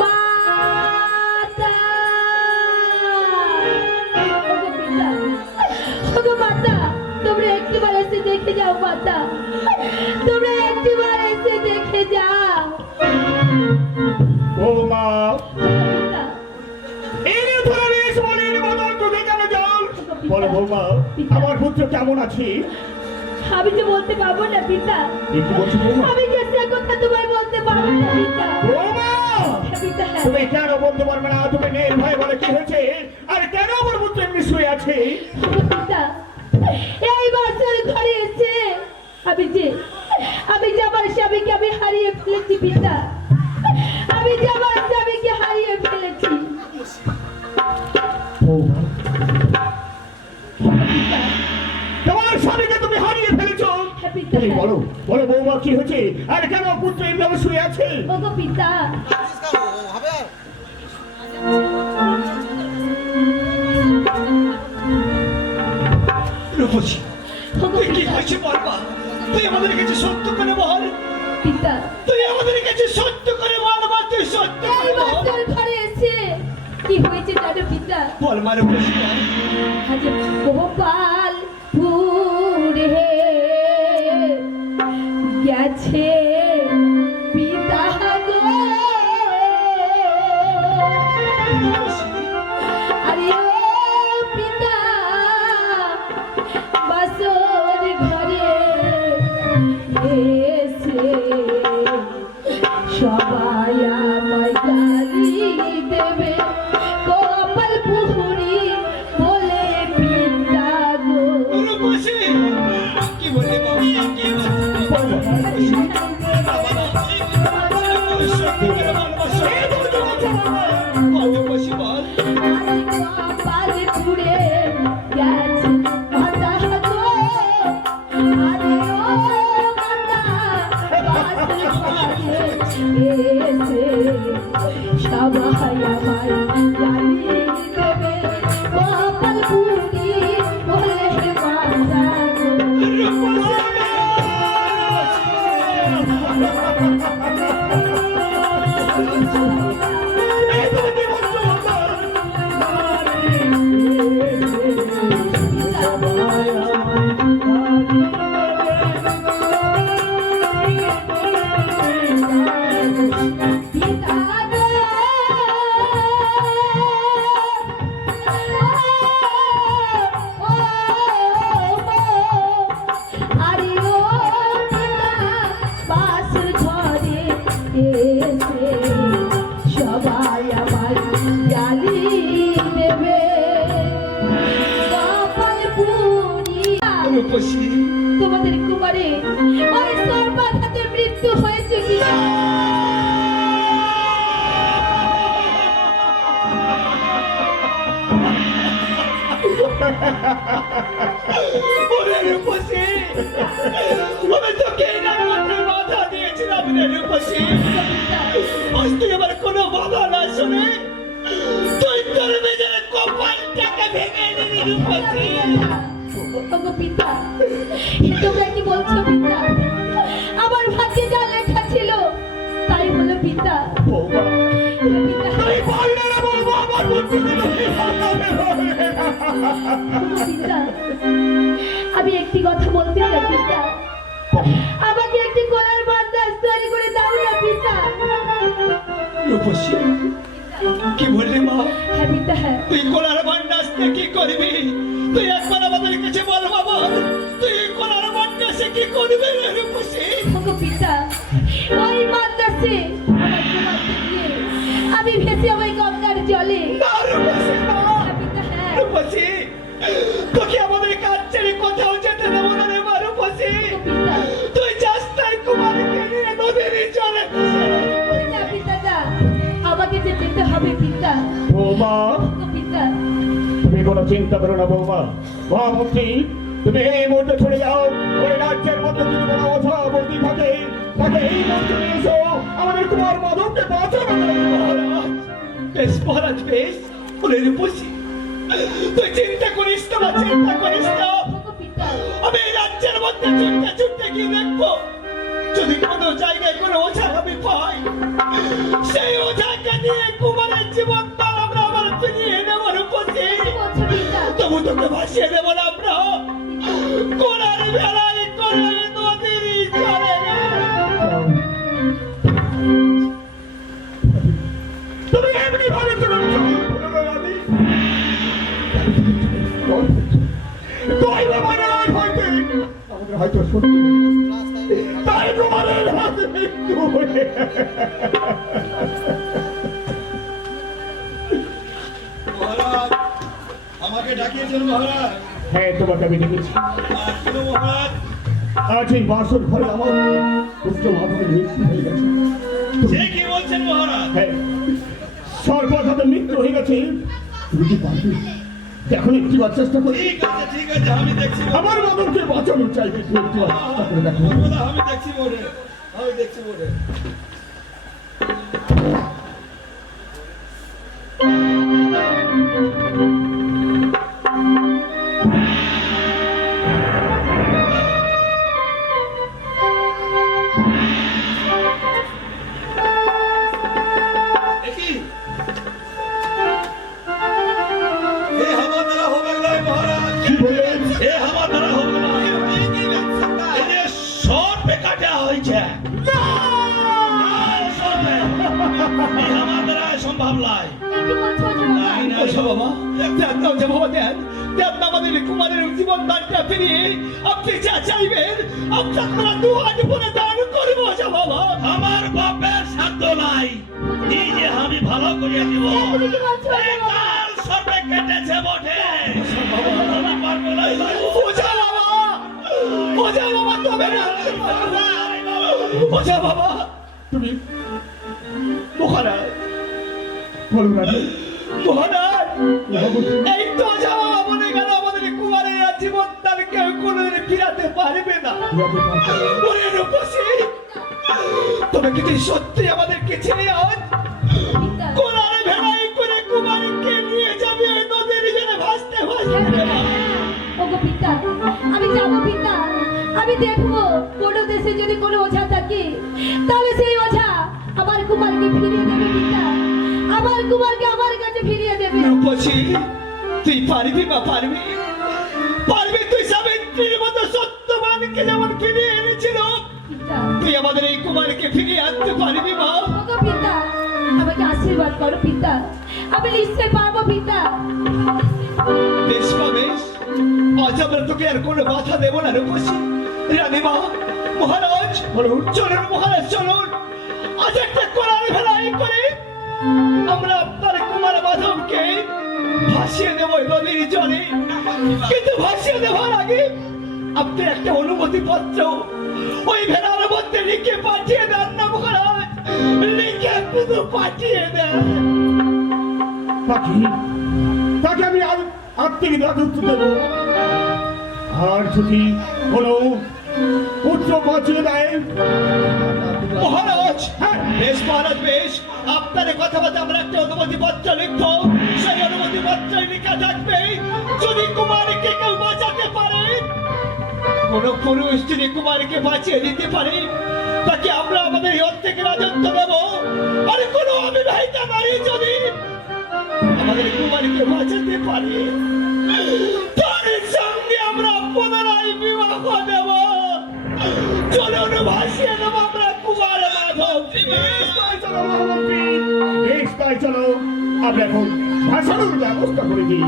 মাতা ওগো মাতা, তোমরা একটিবার এসে দেখে যাও মাতা, তোমরা একটিবার এসে দেখে যাও। ও মা, বলো বৌমা, আমার পুত্র কেমন আছে? আমি তো বলতে পারবো না পিতা, একটু বলছো বৌমা? আমি যে সে কথা তোমায় বলতে পারবো না পিতা। বৌমা, পিতা হ্যাঁ। তুমি কেন বলতে পারবে না? তুমি নির্ভয় বলে কি হয়েছে? আর কেন আমার পুত্র এমনি শুয়ে আছে? পিতা, এই বাচ্চার ঘরে এসে আমি যে আমার স্বামীকে আমি হারিয়ে ফেলেছি পিতা, আমি যে আমার স্বামীকে হারিয়ে ফেলেছি। বৌমা, তোমার স্বামীকে তুমি হারিয়ে ফেলেছো? তুমি বলো বলো বৌমা, কি হয়েছে? আর কেন পুত্র এইভাবে শুয়ে আছে? ওগো পিতা, রূপসী, তুই কি করছি বলবা? তুই আমাদের কাছে সত্য করে বল পিতা, তুই আমাদের কাছে সত্য করে বলবা, তুই সত্য এই করে বল। বাচ্চার ঘরে এসে কি হয়েছে জানো পিতা? বল মা রূপসী, আজ গোপাল পুরে গেছে পিতা গো, আরে ও পিতা, বাসর ঘরে এসে সবাই আমায় গালি দেবে, গোপাল পুরি বলে পিতা গো। রূপসী, কি বললি বাবা? কি বললি? সত্যি করে বলবা, সত্যি করে বলবা। বল রূপসী, বল। গোপাল পুরে গেছে মাতা গো, আরে ও মাতা, বাসর ঘরে এসে সবাই আমায় গালি দেবে, গোপাল পুরি বলে মাতা গো। সবাই আমার গালি দেবে, গোপাল পুরি। রূপসী, তোমাদের কুমারে ওই সর্বাত হাতে মৃত্যু হয়েছে কি? ওরে রূপসী, আমি তোকে এই না মাত্র বাধা দিয়েছিলাম রে রূপসী। আজ তুই আমার কোনো বাধা না শুনে তুই তোর নিজের কপালটাকে ভেঙে দিলি রূপসী। ওগো পিতা, তোমরা কি বলছো পিতা? আমার ভাগ্যে যা লেখা ছিল তাই হলো পিতা। বৌমা, পিতা, তুমি বললে না বৌমা, আমার পুত্র পিতা, আমি একটি কথা বলতে চাই পিতা, আমাকে একটি গলার বান্দাজ তৈরি করে দাও না পিতা। রূপসী, কি বললি মা? হ্যাঁ পিতা হ্যাঁ। তুই কোলার বান্ডাসে কি করবি? তুই একবার আমাদের কাছে বল বাবা, তুই কোলার বান্ডাসে কি করবি রে রূপসী? ওগো পিতা, ওই বান্দাসে আমার কুমারকে দিয়ে আমি ভেসে ওই গঙ্গার জলে। না রূপসী, না। হ্যাঁ পিতা হ্যাঁ। রূপসী, তোকে আমাদের কাজ ছেড়ে কোথাও যেতে দেবো না রে মা রূপসী। পিতা, তুই যাস তাই কুমারকে নিয়ে নদীর জলে পিতা, পিতা না, আমাকে যে যেতে হবে পিতা। বৌমা, ওগো পিতা, তুমি কোনো চিন্তা করো না বৌমা। মহামন্ত্রী, তুমি এই মুহূর্তে চলে যাও। ওই রাজ্যের মধ্যে যদি কোনো অথা বন্দী থাকে তাকে এই মুহূর্তে নিয়ে এসো, আমাদের কুমার মাধবকে বাঁচানো। বেশ মহারাজ, বেশ। ওরে রূপসী, তুই চিন্তা করিস না মা, চিন্তা করিস না। ওগো পিতা, আমি এই রাজ্যের মধ্যে ছুটতে ছুটতে গিয়ে দেখবো যদি কোনো জায়গায় কোনো ওঝা আমি পাই, সেই ওঝাকে দিয়ে কুমারের জীবনটা আমরা আবার ফিরিয়ে নেব রূপসী। কি বলছো পিতা? তবু তোকে ভাসিয়ে দেবো না আমরা, কোনার বেলায় করে নদীর জলে। তুমি এমনি ভাবে চলেছ আমাদের হয়তো সত্য, তাই তোমাদের হাতে মৃত্যু হয়ে। মহারাজ, আমাকে ডাকিয়েছেন মহারাজ। হ্যাঁ, তোমাকে আমি দেখেছি। কেন মহারাজ? আজ এই বাসর ঘরে আমার পুত্র মাধবের মৃত্যু হয়ে গেছে। সে কি বলছেন মহারাজ? হ্যাঁ, সর্বঘাতে মৃত্যু হয়ে গেছে। তুমি কি পারবে এখন একটিবার চেষ্টা করি? ঠিক আছে, আমি দেখছি। আমার মাধবকে বাঁচানো চাইবে, একটু একটিবার চেষ্টা করে দেখো। সর্বদা আমি দেখছি মোড়ে, আমি দেখছি মোড়ে। দেখি এ আমার দ্বারা হবে না মহারাজ। কি বললেন? এ আমার দ্বারা হবে না। এই যে সর্পে কাটা হয়েছে, সর্পে। এ আমার দ্বারা সম্ভব নয়। কি বলছো নাই, নাই। ওঝা বাবা, দেন না ওঝা বাবা, দেন না আমাদের কুমারের জীবন দানটা ফিরিয়ে আপনি যা চাইবেন আপনারা দু হাত পরে দান করবো ওঝা বাবা। আমার বাপের সাধ্য নাই, নিজে আমি ভালো করিয়া দিব। তুমি কি বলছো এই কাল সর্পে কেটেছে বটে, আমি পারবো না। ওঝা বাবা, ওঝা বাবা, তবে না ওঝা বাবা। তুমি মহারাজ, বলো না যে, মহারাজ, ভগবতী, এই তো ওঝা বাবা বলে গেল আমাদের কুমারের আর জীবন দান কেউ কোনোদিন ফিরাতে পারবে না। কিভাবে পারবে? ওরে রূপসী, তবে কি তুই সত্যি আমাদেরকে ছেড়ে আজ পিতা? কোলারে ভেলাই করে কুমারকে নিয়ে যাবি ওই নদীর জলে ভাসতে ভাসতে? ওগো পিতা, আমি যাব পিতা। আমি দেখবো কোনো দেশে যদি কোনো ওঝা থাকে, তাহলে সেই ওঝা আমার কুমারকে ফিরিয়ে দেবে পিতা। আমার কুমারকে আমার কাছে ফিরিয়ে দেবে। রূপসী, তুই পারবি বা পারবি? পারবি তুই সাবিত্রীর মতো সত্যবানকে যেমন ফিরিয়ে এনেছিল, পিতা, তুই আমাদের এই কুমারকে ফিরিয়ে আনতে পারবি মা? ওগো পিতা, আমাকে আশীর্বাদ করো পিতা। আমি নিশ্চয় পারবো পিতা। বেশ মা, বেশ। আজ আমরা তোকে আর কোনো বাধা দেবো না রূপসী। রানীমা, মহারাজ বলুন। চলুন মহারাজ, চলুন। আজ একটা কোলার ভেলাই করে আমরা আপনার কুমার মাধবকে ভাসিয়ে দেবো এই নদীর জলে। কিন্তু ভাসিয়ে দেওয়ার আগে আপনি একটা অনুমতি পত্র ওই ভেলার মধ্যে লিখে পাঠিয়ে দেন না মহারাজ, লিখে শুধু পাঠিয়ে দেন। তাকে তাকে আমি আত্মিক রাজত্ব দেব। আর যদি কোনো পুত্র বাঁচিয়ে দেয়, মহারাজ, হ্যাঁ, বেশ মহারাজ, বেশ। আপনার কথাবার্তা আমরা একটা অনুমতি পত্র লিখবো, সেই অনুমতি পত্রে লেখা থাকবে যদি কুমারীকে কেউ বাঁচাতে পারে, কোন পুরুষ যদি কুমারীকে বাঁচিয়ে দিতে পারে, তাকে আমরা আমাদের এই থেকে রাজত্ব দেব। আর কোনো অবিবাহিতা নারী যদি আমাদের কুমারীকে বাঁচাতে পারে, তার সঙ্গে আমরা পুনরায় বিবাহ দেব। চলুন ভাসিয়ে দেব আমরা কুমার মাধব। তাই চলো মহামন্ত্রী, বেশ তাই চলো। আমরা এখন ভাষানোর ব্যবস্থা করে দিই।